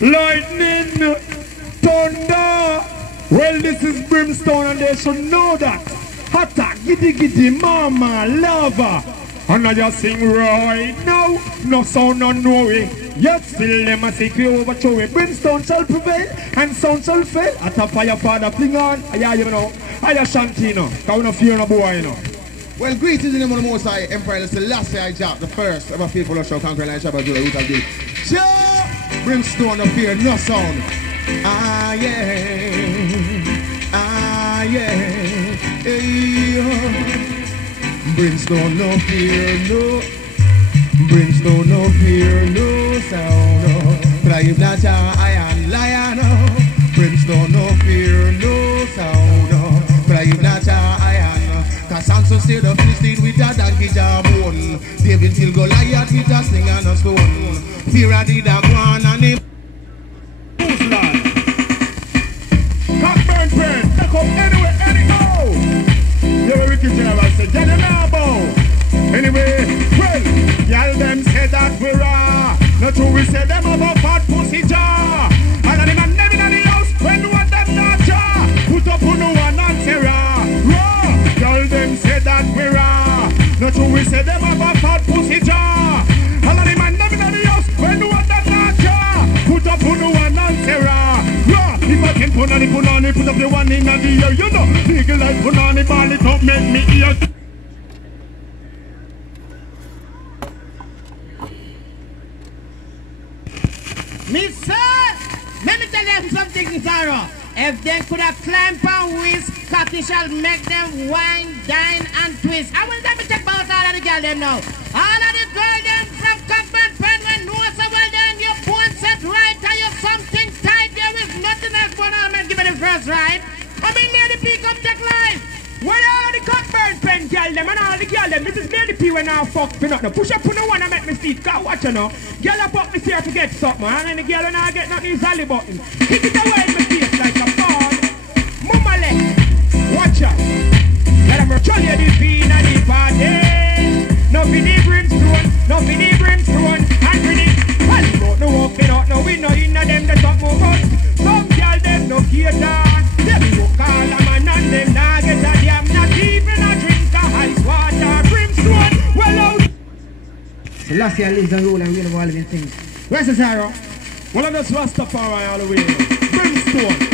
lightning, thunder. Well, this is Brimstone and they should know that. Hotta, giddy giddy, mama, lava. And I just sing right now. No sound, no way. Yet still them a seek you overthrow it. Brimstone shall prevail and sound shall fail. At a fire father fling on. Yeah, you know. I just shanty, you know. Cause we no fear no boy, you know. Well, greetings in the name of the Most High Emperor Selassie I Jack, the first ever people of show conquering and Shabbat Zula, who can Joe! Brimstone no fear, no sound. Ah, yeah. Ah, yeah. Hey, oh. Brimstone no fear, no. Brimstone no fear, no sound. Oh. Thrive not a iron lion. Oh. Brimstone no fear, no sound. Oh. Thrive not a iron. Cause Samson stayed the Philistine with a donkey jawbone. David killed Goliath with a sling and a stone. Fear I did a guan and him. Who's land? Cockburn pen, take up anywhere, anyhow. Yeah, we can tell us, say, Jenny Marbo. Anyway, well, y'all them said that we're raw. Not true, we said them about fat pussy jaw. And them man never in the house when what them not jaw. Put up on no one and say raw. Y'all them said that we're raw. Not true, we said them about fat pussy jaw. And them man never in the house when what them not jaw. Put up on no one and say raw. If I can put up the one in the ear, you know. Legal like punani, ball it up, make me ear. Me sir, let me tell them something, Sarah. If they could have climbed on whisk, cocky shall make them wine, dine, and twist. I will let me check about all of the girls them now. All of the girls them from Cockburn Pen when no so well then your bone set right and you something tight. There is nothing else going on, man. Give me the first right. I mean near the P come check live. When all the Cockburn Pen girl them and all the girl them, this is near the P when I fuck for nothing. Push up on the one and make me see it. Cause watch you know. Girl up up me here to get something, man. And the girl when I get nothing is Sally button. Hit it away in my face like a ball. Mama leg. Watch out. Let them tell you this being a deep party. No for the Brimstone, no for the Brimstone. And for the well, don't know what, they don't know we know in them they talk more about. Some girl them no cater. Them go call a man and them nah get a damn. Not even a drink of ice water. Brimstone, well out. Selassie lives and rule and we know all of these things. Where's the Sarah? Well, I'm just Rastafari all the way. Brimstone.